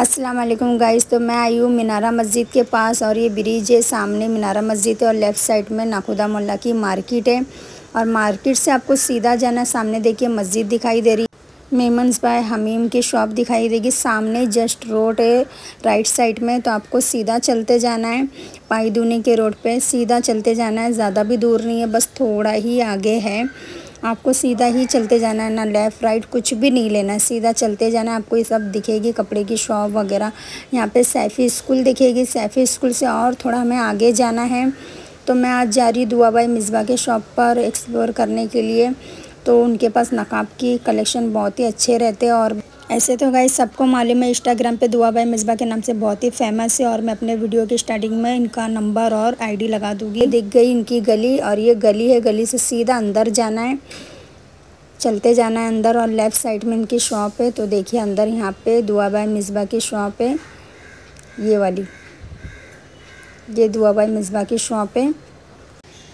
अस्सलाम वालेकुम गाइस। तो मैं आई हूँ मीनारा मस्जिद के पास और ये ब्रिज है, सामने मीनारा मस्जिद है और लेफ़्ट साइड में नाखुदा मोल्ला की मार्केट है। और मार्केट से आपको सीधा जाना है, सामने देखिए मस्जिद दिखाई दे रही है, मेमन्स बाय हमीम की शॉप दिखाई देगी, सामने जस्ट रोड है राइट साइड में। तो आपको सीधा चलते जाना है, पाईदुनी के रोड पे सीधा चलते जाना है, ज़्यादा भी दूर नहीं है, बस थोड़ा ही आगे है। आपको सीधा ही चलते जाना है, ना लेफ़्ट राइट कुछ भी नहीं लेना है, सीधा चलते जाना है। आपको ये सब दिखेगी, कपड़े की शॉप वगैरह। यहाँ पे सैफ़ी स्कूल दिखेगी, सैफ़ी स्कूल से और थोड़ा हमें आगे जाना है। तो मैं आज जा रही दुआ भाई मिसबा के शॉप पर एक्सप्लोर करने के लिए। तो उनके पास नकाब की कलेक्शन बहुत ही अच्छे रहते हैं। और ऐसे तो गाइस सबको मालूम है, इंस्टाग्राम पे दुआ भाई मिसबा के नाम से बहुत ही फेमस है। और मैं अपने वीडियो की स्टार्टिंग में इनका नंबर और आईडी लगा दूँगी। दिख गई इनकी गली, और ये गली है, गली से सीधा अंदर जाना है, चलते जाना है अंदर। और लेफ़्ट साइड में इनकी शॉप है। तो देखिए अंदर यहाँ पे दुआ भाई मिसबा की शॉप है, ये वाली, ये दुआ भाई मिसबा की शॉप है।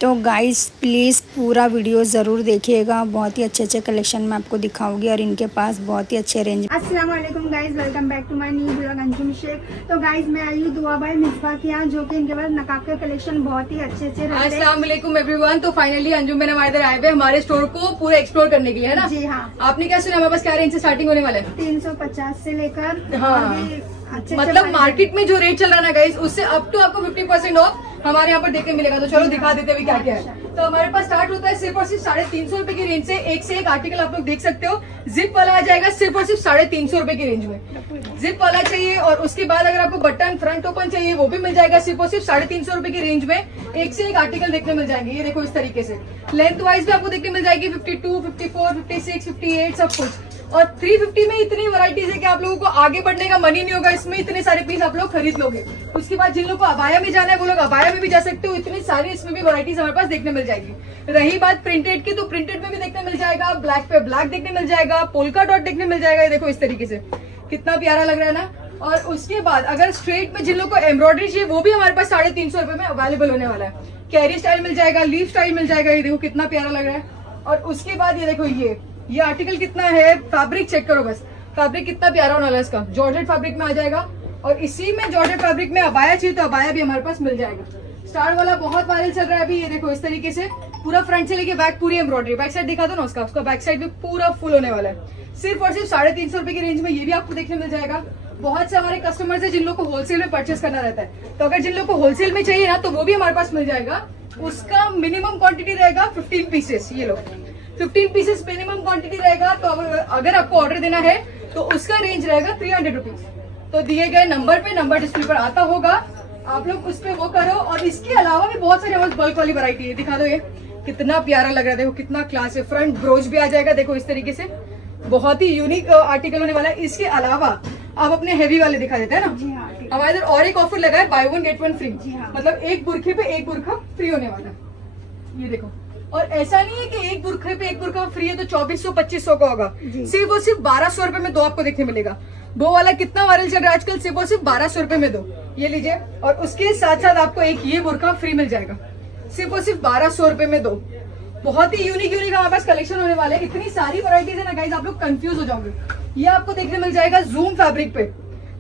तो गाइस प्लीज़ पूरा वीडियो ज़रूर देखिएगा, बहुत ही अच्छे अच्छे कलेक्शन मैं आपको दिखाऊंगी और इनके पास बहुत ही अच्छे रेंज। अस्सलाम वालेकुम guys, welcome back to my new blog Anjum Shaikh. तो गाइस मैं आई हूँ दुआ भाई मिसबा के यहाँ, जो कि इनके पास नकाब के कलेक्शन बहुत ही अच्छे अच्छे रहते हैं। अस्सलाम वालेकुम एवरीवन। तो फाइनली अंजुम मैंने हमारे इधर आए हुए हमारे स्टोर को पूरा एक्सप्लोर करने के लिए, है ना? जी हाँ। आपने क्या सुना हमारे पास क्या रेंज से स्टार्टिंग होने वाला है? 350 से लेकर, हाँ, अच्छे मतलब मार्केट में जो रेट चल रहा है ना गाइस, उससे अप टू आपको 50% ऑफ हमारे यहाँ पर देखने मिलेगा। तो चलो दिखा देते हैं क्या क्या है। तो हमारे पास स्टार्ट होता है सिर्फ और सिर्फ 350 रुपए की रेंज से। एक से एक आर्टिकल आप लोग देख सकते हो। जिप वाला आ जाएगा सिर्फ और सिर्फ 350 रुपए की रेंज में, जिप वाला चाहिए। और उसके बाद अगर आपको बटन फ्रंट ओपन चाहिए वो भी मिल जाएगा सिर्फ और सिर्फ 350 रुपए की रेंज में। एक से एक आर्टिकल देखने मिल जाएंगे। ये देखो इस तरीके से लेंथ वाइज भी आपको देखने मिल जाएगी 52, 54, 56, 58 सब कुछ। और 350 में इतनी वैरायटीज है कि आप लोगों को आगे बढ़ने का मन ही नहीं होगा। इसमें इतने सारे पीस आप लोग खरीद लोगे। उसके बाद जिन लोगों को अबाया में जाना है वो लोग अबाया में भी जा सकते हो। इतनी सारी इसमें भी वैरायटीज हमारे पास देखने मिल जाएगी। रही बात प्रिंटेड की, तो प्रिंटेड में भी देखने मिल जाएगा, ब्लैक पे ब्लैक देखने मिल जाएगा, पोल्का डॉट देखने मिल जाएगा। ये देखो इस तरीके से कितना प्यारा लग रहा है ना। और उसके बाद अगर स्ट्रेट में जिन लोगों को एम्ब्रॉयडरी चाहिए वो भी हमारे पास 350 रुपए में अवेलेबल होने वाला है। कैरी स्टाइल मिल जाएगा, लीफ स्टाइल मिल जाएगा। ये देखो कितना प्यारा लग रहा है। और उसके बाद ये देखो ये आर्टिकल कितना है, फैब्रिक चेक करो बस, फैब्रिक कितना प्यारा होने वाला है इसका। जॉर्जेट फैब्रिक में आ जाएगा। और इसी में जॉर्जेट फैब्रिक में अबाया चाहिए तो अबाया भी हमारे पास मिल जाएगा। स्टार वाला बहुत वायरल चल रहा है अभी। ये देखो इस तरीके से पूरा फ्रंट से लेके बैक पूरी एम्ब्रॉयडरी। बैक साइड दिखा दो ना उसका बैक साइड भी पूरा फुल होने वाला है। सिर्फ और सिर्फ 350 रुपए की रेंज में ये भी आपको देखने मिल जाएगा। बहुत से हमारे कस्टमर्स है जिन लोगों को होलसेल में परचेस करना रहता है। तो अगर जिन लोगों को होलसेल में चाहिए ना तो वो भी हमारे पास मिल जाएगा। उसका मिनिमम क्वांटिटी रहेगा 15 पीसेस। ये लो 15 पीसेस मिनिमम क्वांटिटी रहेगा। तो अगर आपको ऑर्डर देना है तो उसका रेंज रहेगा 300 रुपीज। तो दिए गए नंबर पे, नंबर डिस्प्ले पर आता होगा, आप लोग उस पे वो करो। और इसके अलावा भी बहुत सारी हमारे बल्क वाली वैरायटी है। दिखा दो ये कितना प्यारा लग रहा है, देखो कितना क्लास है। फ्रंट ब्रोच भी आ जाएगा, देखो इस तरीके से बहुत ही यूनिक आर्टिकल होने वाला है। इसके अलावा आप अपने हेवी वाले दिखा देते हैं ना, हमारे इधर और एक ऑफर लगा है, बाय 1 गेट 1 फ्री। मतलब एक बुरखे पे एक बुरखा फ्री होने वाला है। ये देखो, और ऐसा नहीं है कि एक बुरखे पे एक बुरखा फ्री है तो 2400 2500 का होगा। सिर्फ और सिर्फ 1200 रुपए में दो आपको देखने मिलेगा। वो वाला कितना वायरल चल रहा है आजकल, सिर्फ और सिर्फ 1200 रुपए में दो। ये लीजिए, और उसके साथ साथ आपको एक ये बुरखा फ्री मिल जाएगा सिर्फ और सिर्फ 1200 रुपए में दो। बहुत ही यूनिक हमारे पास कलेक्शन होने वाले हैं। इतनी सारी वैरायटीज है ना गाइस, आप लोग कंफ्यूज हो जाओगे। ये आपको देखने मिल जाएगा जूम फैब्रिक पे,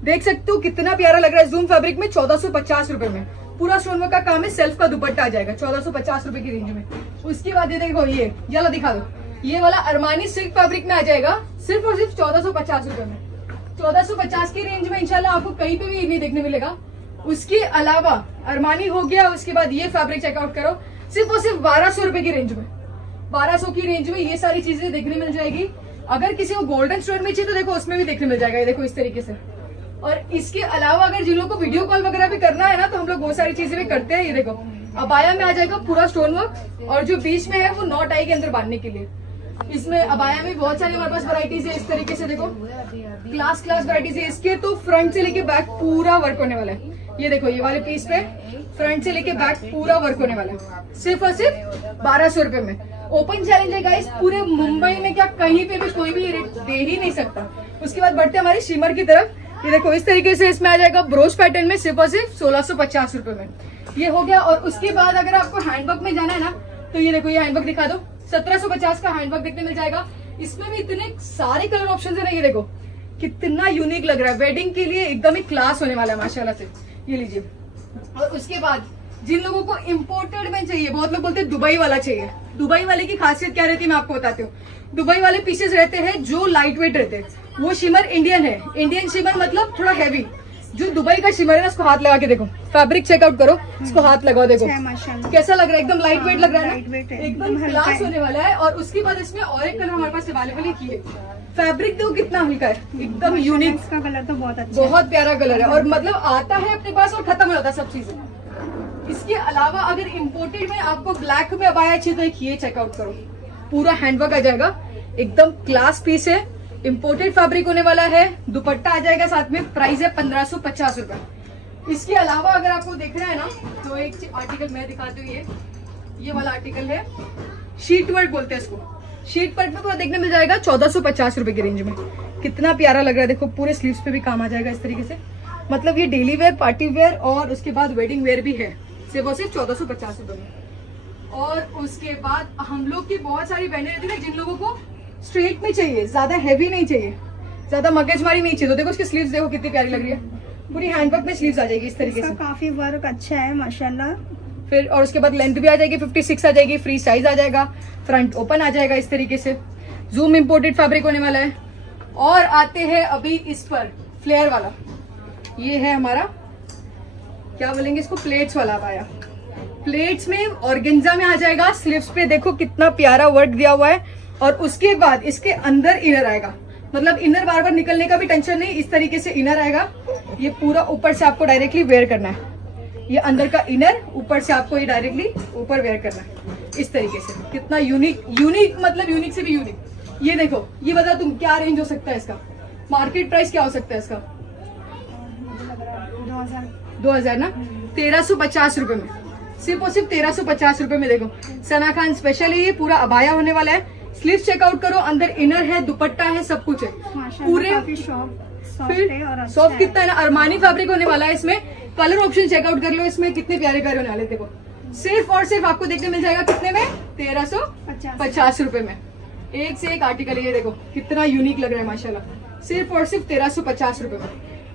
देख सकते हो कितना प्यारा लग रहा है। जूम फैब्रिक में 1450 रुपए में पूरा स्टोन का काम है। सेल्फ का दुपट्टा आ जाएगा 1450 रुपए की रेंज में। उसके बाद ये देखो ये वाला दिखा दो, ये वाला अरमानी सिल्क फैब्रिक में आ जाएगा सिर्फ और सिर्फ 1450 रुपए में। 1450 की रेंज में इंशाल्लाह आपको कहीं पे भी नहीं देखने मिलेगा। उसके अलावा अरमानी हो गया, उसके बाद ये फैब्रिक चेकआउट करो, सिर्फ और सिर्फ 1200 रुपए की रेंज में। 1200 की रेंज में ये सारी चीजें देखने मिल जाएगी। अगर किसी को गोल्डन स्टोन में चाहिए तो देखो उसमें भी देखने मिल जाएगा। ये देखो इस तरीके से। और इसके अलावा अगर जिन लोगों को वीडियो कॉल वगैरह भी करना है ना तो हम लोग वो सारी चीजें भी करते हैं। ये देखो अबाया में आ जाएगा पूरा स्टोन वर्क, और जो बीच में है वो नॉट आई के अंदर बांधने के लिए। इसमें अबाया में बहुत सारी हमारे पास वैरायटीज है। इस तरीके से देखो क्लास वैरायटीज है। इसके तो फ्रंट से लेके बैक पूरा वर्क होने वाला है। ये देखो ये वाले पीस पे फ्रंट से लेके बैक पूरा वर्क होने वाला है सिर्फ और सिर्फ 1200 रुपए में। ओपन चैलेंज है गाइस, पूरे मुंबई में क्या कहीं पे भी कोई भी रेट दे ही नहीं सकता। उसके बाद बढ़ते हमारे शिमर की तरफ। ये देखो इस तरीके से इसमें आ जाएगा ब्रोच पैटर्न में सिर्फ और सिर्फ 1650 रुपए में। ये हो गया। और उसके बाद अगर आपको हैंडवर्क में जाना है ना तो ये देखो ये हैंडवर्क दिखा दो, 1750 का हैंडवर्क देखने मिल जाएगा। इसमें भी इतने सारे कलर ऑप्शन है ना। ये देखो कितना यूनिक लग रहा है, वेडिंग के लिए एकदम ही क्लास होने वाला है माशाल्लाह से। ये लीजिए। और उसके बाद जिन लोगों को इम्पोर्टेड में चाहिए, बहुत लोग बोलते हैं दुबई वाला चाहिए, दुबई वाले की खासियत क्या रहती है मैं आपको बताती हूँ। दुबई वाले पीसेस रहते हैं जो लाइट वेट रहते हैं, वो शिमर इंडियन है, इंडियन शिमर मतलब थोड़ा हैवी। जो दुबई का शिमर है ना, उसको हाथ लगा के देखो, फैब्रिक चेकआउट करो, इसको हाथ लगाओ, देखो कैसा लग रहा है, एकदम लाइट वेट लग रहा है ना, एकदम क्लास होने वाला है। और उसके बाद इसमें और एक कलर हमारे पास अवेलेबल है, फैब्रिक देखो कितना हल्का है, एकदम यूनिक। इसका कलर तो बहुत अच्छा, बहुत प्यारा कलर है, और मतलब आता है अपने पास और खत्म हो जाता है सब चीजें। इसके अलावा अगर इम्पोर्टेड में आपको ब्लैक में अबाया चाहिए तो एक ये चेकआउट करो, पूरा हैंडवर्क आ जाएगा, एकदम क्लास पीस है, इम्पोर्टेड फैब्रिक होने वाला है, दुपट्टा आ जाएगा साथ में, प्राइस है 1550 रुपए। इसके अलावा अगर आपको देखना है ना तो एक आर्टिकल मैं दिखाती हूँ, ये वाला आर्टिकल है, शीट वर्क बोलते हैं इसको, शीट वर्क में पूरा देखने मिल जाएगा 1450 रुपए की रेंज में। कितना प्यारा लग रहा है, देखो पूरे स्लीव्स पे भी काम आ जाएगा इस तरीके से, मतलब ये डेली वेयर, पार्टी वेयर और उसके बाद वेडिंग वेयर भी है, सिर्फ और सिर्फ 1450 रुपए में। और उसके बाद हम लोग की बहुत सारी बहनें रहती है ना, जिन लोगों को स्ट्रेट में चाहिए, ज्यादा हैवी नहीं चाहिए, ज्यादा मगजमारी नहीं चाहिए, तो देखो इसकी स्लीव्स देखो कितनी प्यारी लग रही है, पूरी हैंडवर्क में स्लीव्स आ जाएगी इस तरीके से, काफी वर्क अच्छा है माशाल्लाह। फिर और उसके बाद लेंथ भी आ जाएगी 56 आ जाएगी, फ्री साइज आ जाएगा, फ्रंट ओपन आ जाएगा इस तरीके से, जूम इम्पोर्टेड फैब्रिक होने वाला है। और आते हैं अभी इस पर फ्लेयर वाला, ये है हमारा क्या बोलेंगे इसको, प्लेट्स वाला पाया, प्लेट्स में ऑर्गेन्जा में आ जाएगा, स्लीव्स पे देखो कितना प्यारा वर्क दिया हुआ है। और उसके बाद इसके अंदर इनर आएगा, मतलब इनर बार बार निकलने का भी टेंशन नहीं, इस तरीके से इनर आएगा, ये पूरा ऊपर से आपको डायरेक्टली वेयर करना है, ये अंदर का इनर, ऊपर से आपको ये डायरेक्टली ऊपर वेयर करना है इस तरीके से। कितना यूनिक, यूनिक मतलब यूनिक से भी यूनिक। ये देखो, ये बता तुम क्या रेंज हो सकता है इसका, मार्केट प्राइस क्या हो सकता है इसका, 2000 ना, 1350 रुपए में, सिर्फ और सिर्फ 1350 रुपए में। देखो सना खान स्पेशल है, ये पूरा अबाया होने वाला है, स्लीव चेकआउट करो, अंदर इनर है, दुपट्टा है, सब कुछ है, पूरे सॉफ्ट कितना है ना, अरमानी फैब्रिक होने वाला है। इसमें कलर ऑप्शन चेकआउट कर लो, इसमें कितने प्यारे प्यारे होने वाले, देखो सिर्फ और सिर्फ आपको देखने मिल जाएगा कितने में, 1350 रुपए में। एक से एक आर्टिकल, ये देखो कितना यूनिक लग रहा है माशाल्लाह, सिर्फ और सिर्फ 1350 रुपए में।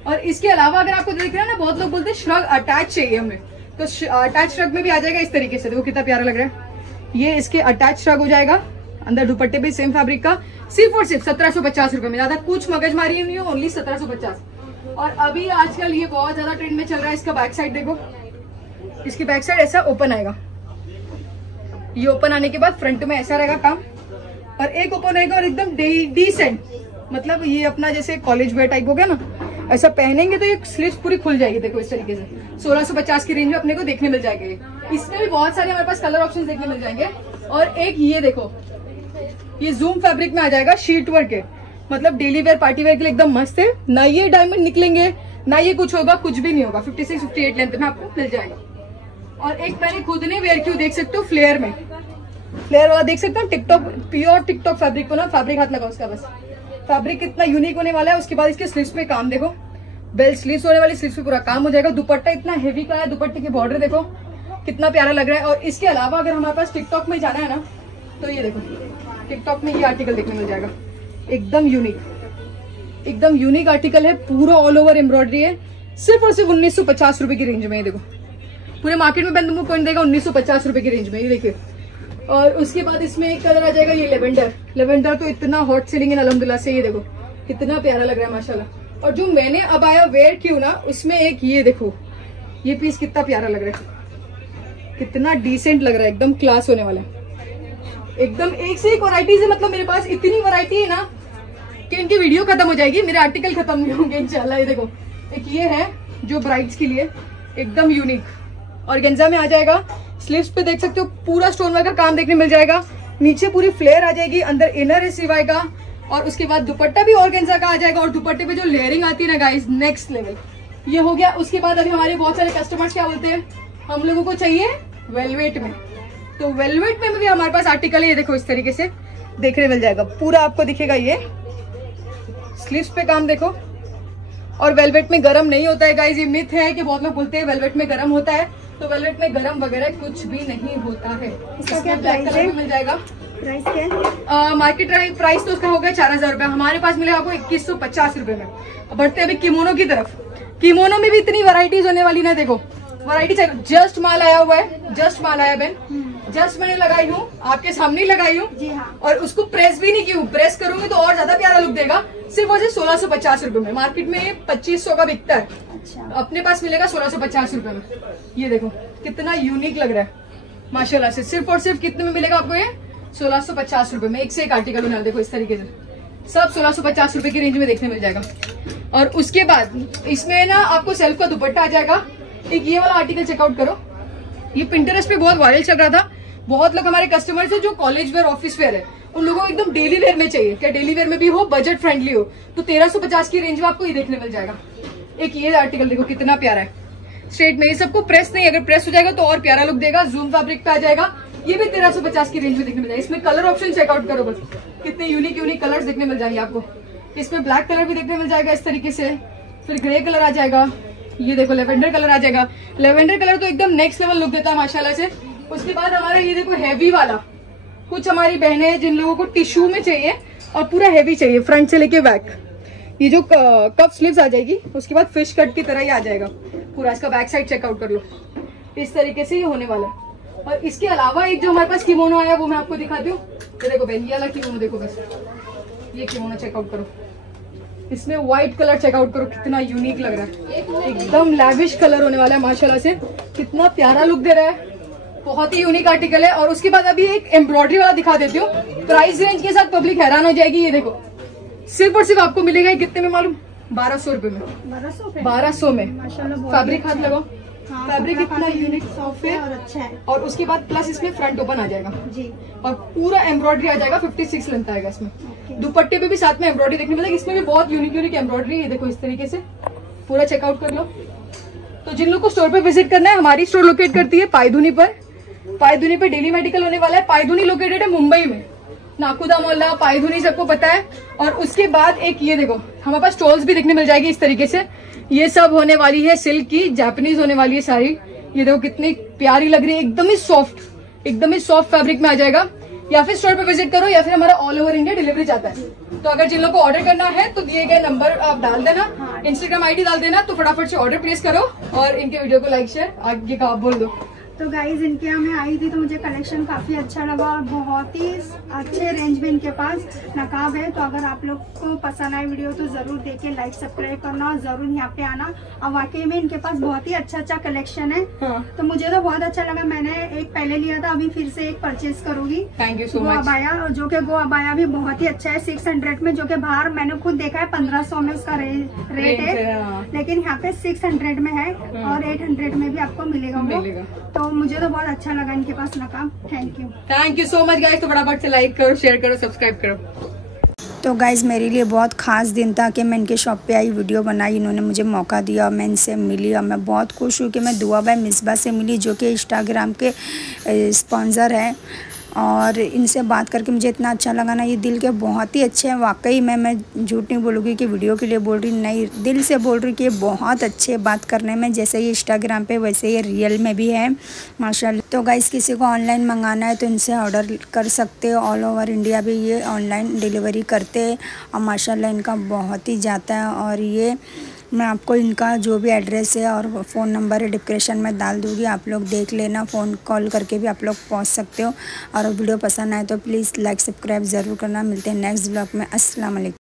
और इसके अलावा अगर आपको देख रहे हैं ना, बहुत लोग बोलते हैं श्रग अटैच चाहिए हमें, तो अटैच श्रग में भी आ जाएगा इस तरीके से, देखो कितना प्यारा लग रहा है, ये इसके अटैच श्रग हो जाएगा, अंदर दुपट्टे भी सेम फैब्रिक का, सिर्फ और सिर्फ 1750 रुपए में, ज्यादा कुछ मगजमारी नहीं हो, ओनली 1750। और अभी आजकल ये बहुत ज्यादा ट्रेंड में चल रहा है, इसका बैक साइड देखो, इसकी बैक साइड ऐसा ओपन आएगा, ये ओपन आने के बाद फ्रंट में ऐसा रहेगा काम, और एक ओपन रहेगा और एकदम डिसेंट, मतलब ये अपना जैसे कॉलेज वेयर टाइप हो गया ना, ऐसा पहनेंगे तो ये स्लीव्स पूरी खुल जाएगी, देखो इस तरीके से। 1650 की रेंज में अपने को देखने मिल जाएगी, इसमें भी बहुत सारे हमारे पास कलर ऑप्शन देखने मिल जाएंगे। और एक ये देखो, ये जूम फैब्रिक में आ जाएगा, शीट वर्क है, मतलब डेली वेयर पार्टी वेयर के लिए एकदम मस्त है, ना ये डायमंड निकलेंगे ना ये कुछ होगा, कुछ भी नहीं होगा, 56-58 लेंथ में आपको मिल जाएगा। और एक मैंने खुद ने वेयर क्यों देख सकते हो, फ्लेयर में, फ्लेयर वाला देख सकते हो, टिकटॉक प्योर टिकटॉक फैब्रिक को ना, फैब्रिक हाथ लगाओ उसका, बस फैब्रिक कितना यूनिक होने वाला है। उसके बाद इसके स्लीव्स पे काम देखो, बेल स्लीव्स होने वाली, स्लीव्स पे पूरा काम हो जाएगा, दुपट्टा इतना हेवी का है, दुपट्टे की बॉर्डर देखो कितना प्यारा लग रहा है। और इसके अलावा अगर हमारे पास टिकटॉक में जाना है ना, तो ये देखो टिकटॉक में ये आर्टिकल देखने मिल जाएगा, एकदम यूनिक, एकदम यूनिक आर्टिकल है, पूरा ऑल ओवर एम्ब्रॉयडरी है, सिर्फ और सिर्फ 1950 रुपए की रेंज में। ये देखो पूरे मार्केट में तुमको कौन देगा 1950 रुपए की रेंज में, ये देखिए। और उसके बाद इसमें एक कलर आ जाएगा, ये लेवेंडर, लेवेंडर तो इतना हॉट सेलिंग है अल्हम्दुलिल्लाह से, ये देखो कितना प्यारा लग रहा है माशाल्लाह। और जो मैंने अब आया वेयर क्यों ना, उसमें एक ये देखो, ये पीस कितना प्यारा लग रहा है, कितना डिसेंट लग रहा है, एकदम क्लास होने वाला है, एकदम एक से एक वैरायटीज है, मतलब मेरे पास इतनी वैरायटी है ना कि इनकी वीडियो खत्म हो जाएगी, मेरे आर्टिकल खत्म नहीं होंगे इंशाल्लाह। ये देखो एक ये है जो ब्राइड्स के लिए एकदम यूनिक, ऑर्गेन्जा में आ जाएगा, स्लीव्स पे देख सकते हो पूरा स्टोन वर्क का काम देखने मिल जाएगा, नीचे पूरी फ्लेयर आ जाएगी, अंदर इनर है सिवाय का, और उसके बाद दुपट्टा भी ऑर्गेन्जा का आ जाएगा, और दुपट्टे पे जो लेयरिंग आती है ना गाइस, नेक्स्ट लेवल, ये हो गया। उसके बाद अभी हमारे बहुत सारे कस्टमर्स क्या बोलते हैं, हम लोगों को चाहिए वेलवेट में, तो वेलवेट में भी हमारे पास आर्टिकल है, ये देखो इस तरीके से देखने मिल जाएगा, पूरा आपको दिखेगा, ये स्लीव्स पे काम देखो। और वेलवेट में गरम नहीं होता है गाइस, ये मिथ है कि बहुत लोग बोलते हैं वेलवेट में गरम होता है, तो वेलवेट में गरम वगैरह कुछ भी नहीं होता है। इसका क्या प्राइस है? मिल जाएगा प्राइस क्या है? मार्केट प्राइस तो उसका हो गया 4000 रुपए, हमारे पास मिलेगा आपको 2150 रुपए में। बढ़ते अभी किमोनो की तरफ। किमोनो में भी इतनी वैरायटीज होने वाली ना, देखो वैरायटी चाहिए। जस्ट माल आया हुआ है, जस्ट माल आया बहन, जस्ट मैंने लगाई हूँ, आपके सामने ही लगाई हूँ जी हाँ। और उसको प्रेस भी नहीं की हूँ, प्रेस करूंगी तो और ज्यादा प्यारा लुक देगा। सिर्फ और सिर्फ 1650 रुपए में, मार्केट में 2500 का बिकता है, अच्छा। अपने पास मिलेगा 1650 रुपए में। ये देखो कितना यूनिक लग रहा है माशाल्लाह से। सिर्फ और सिर्फ कितने में मिलेगा आपको ये? 1650 रुपए में। एक से एक आर्टिकल बना, देखो इस तरीके से सब 1650 रुपए की रेंज में देखने मिल जाएगा। और उसके बाद इसमें ना आपको सेल्फ का दुपट्टा आ जाएगा। एक ये वाला आर्टिकल चेकआउट करो, ये पिंटरेस्ट पे बहुत वायरल चल रहा था। बहुत लोग हमारे कस्टमर्स है जो कॉलेज वेयर, ऑफिस वेयर है, उन लोगों को एकदम डेली वेयर में चाहिए। क्या डेली वेयर में भी हो, बजट फ्रेंडली हो, तो 1350 की रेंज में आपको ये देखने मिल जाएगा। एक ये आर्टिकल देखो कितना प्यारा है, स्ट्रेट में। ये सबको प्रेस नहीं, अगर प्रेस हो जाएगा तो और प्यारा लुक देगा। जूम फैब्रिक पे आ जाएगा, ये भी 1350 की रेंज में देखने मिल जाएगा। इसमें कलर ऑप्शन चेकआउट करो बस, कितने यूनिक यूनिक कलर्स देखने मिल जाएंगे आपको। इसमें ब्लैक कलर भी देखने मिल जाएगा इस तरीके से, फिर ग्रे कलर आ जाएगा, ये देखो लेवेंडर कलर आ जाएगा। लेवेंडर कलर तो एकदम नेक्स्ट लेवल लुक देता है माशाल्लाह से। उसके बाद हमारा ये देखो हैवी वाला, कुछ हमारी बहनें जिन लोगों को टिश्यू में चाहिए और पूरा हैवी चाहिए, फ्रंट से लेके बैक, ये जो कप स्लीव्स आ जाएगी, उसके बाद फिश कट की तरह ही आ जाएगा पूरा। इसका बैक साइड चेकआउट कर लो, इस तरीके से ये होने वाला है। और इसके अलावा एक जो हमारे पास किमोनो आया वो मैं आपको दिखाती हूँ। ये देखो बहन, ये वाला किमोनो देखो बस, ये किमोनो चेकआउट करो। इसमें व्हाइट कलर चेकआउट करो, कितना यूनिक लग रहा है, एकदम लैविश कलर होने वाला है माशाल्लाह से। कितना प्यारा लुक दे रहा है, बहुत ही यूनिक आर्टिकल है। और उसके बाद अभी एक एम्ब्रॉयडरी वाला दिखा देती हूँ, प्राइस रेंज के साथ पब्लिक हैरान हो जाएगी। ये देखो सिर्फ और सिर्फ आपको मिलेगा कितने में मालूम? 1200 रुपए में। 1200 में फैब्रिक हाथ लगाओ, फैब्रिक इतना यूनिक सॉफ्ट है और अच्छा है। और उसके बाद प्लस इसमें फ्रंट ओपन आ जाएगा जी, और पूरा एम्ब्रॉयडरी आ जाएगा। 56 लेंथ आएगा इसमें। दुपट्टे पे भी साथ में एम्ब्रॉयडरी देखने मिलेगी। इसमें भी बहुत यूनिक यूनिक एम्ब्रॉयडरी है, देखो इस तरीके से पूरा चेकआउट कर लो। तो जिन लोग को स्टोर पे विजिट करना है, हमारी स्टोर लोकेट करती है पायधुनी पर। पायधुनी पे डेली मेडिकल होने वाला है। पायधुनी लोकेटेड है मुंबई में, नाकुदा मोहल्ला, पायधुनी सबको पता है। और उसके बाद एक ये देखो हमारे पास स्टॉल्स भी देखने मिल जाएगी इस तरीके से। ये सब होने वाली है सिल्क की, जापानीज होने वाली है सारी। ये देखो कितनी प्यारी लग रही है, एकदम ही सॉफ्ट, एकदम ही सॉफ्ट फैब्रिक में आ जाएगा। या फिर स्टोर पे विजिट करो या फिर हमारा ऑल ओवर इंडिया डिलीवरी जाता है। तो अगर जिन लोगों को ऑर्डर करना है तो दिए गए नंबर आप डाल देना, इंस्टाग्राम आईडी डाल देना, तो फटाफट से ऑर्डर प्लेस करो और इनके वीडियो को लाइक शेयर आगे का बोल दो। तो गाइज इनके यहाँ मैं आई थी तो मुझे कलेक्शन काफ़ी अच्छा लगा और बहुत ही अच्छे रेंज में इनके पास नकाब है। तो अगर आप लोग को पसंद आए वीडियो तो ज़रूर देखिए, लाइक सब्सक्राइब करना और ज़रूर यहाँ पे आना। और वाकई में इनके पास बहुत ही अच्छा कलेक्शन है। तो मुझे तो बहुत अच्छा लगा। मैंने एक पहले लिया था, अभी फिर से एक परचेज करूंगी। Thank you so much. Go abaya, और जो कि गो अबाया भी बहुत ही अच्छा है 600 में, जो कि बाहर मैंने खुद देखा है 1500 में उसका रेट है, लेकिन यहाँ पे 600 में है और 800 में भी आपको मिलेगा वो। तो मुझे तो बहुत अच्छा लगा इनके पास नकाब। Thank you so much guys. तो फटाफट से लाइक करो, शेयर करो, सब्सक्राइब करो। तो गाइज़ मेरे लिए बहुत ख़ास दिन था कि मैं इनके शॉप पे आई, वीडियो बनाई, इन्होंने मुझे मौका दिया और मैं इनसे मिली। और मैं बहुत खुश हूँ कि मैं दुआ बाय मिसबा से मिली, जो कि इंस्टाग्राम के स्पॉन्सर हैं। और इनसे बात करके मुझे इतना अच्छा लगा ना, ये दिल के बहुत ही अच्छे हैं वाकई में। मैं झूठ नहीं बोलूँगी कि वीडियो के लिए बोल रही, नहीं दिल से बोल रही कि ये बहुत अच्छे बात करने में, जैसे ये इंस्टाग्राम पे वैसे ये रियल में भी है माशाल्लाह। तो गाइस किसी को ऑनलाइन मंगाना है तो इनसे ऑर्डर कर सकते हो। ऑल ओवर इंडिया भी ये ऑनलाइन डिलीवरी करते हैं और माशाल्लाह इनका बहुत ही जाता है। और ये मैं आपको इनका जो भी एड्रेस है और फ़ोन नंबर है डिस्क्रिप्शन में डाल दूँगी, आप लोग देख लेना, फ़ोन कॉल करके भी आप लोग पहुंच सकते हो। और वीडियो पसंद आए तो प्लीज़ लाइक सब्सक्राइब ज़रूर करना। मिलते हैं नेक्स्ट ब्लॉग में। अस्सलाम वालेकुम।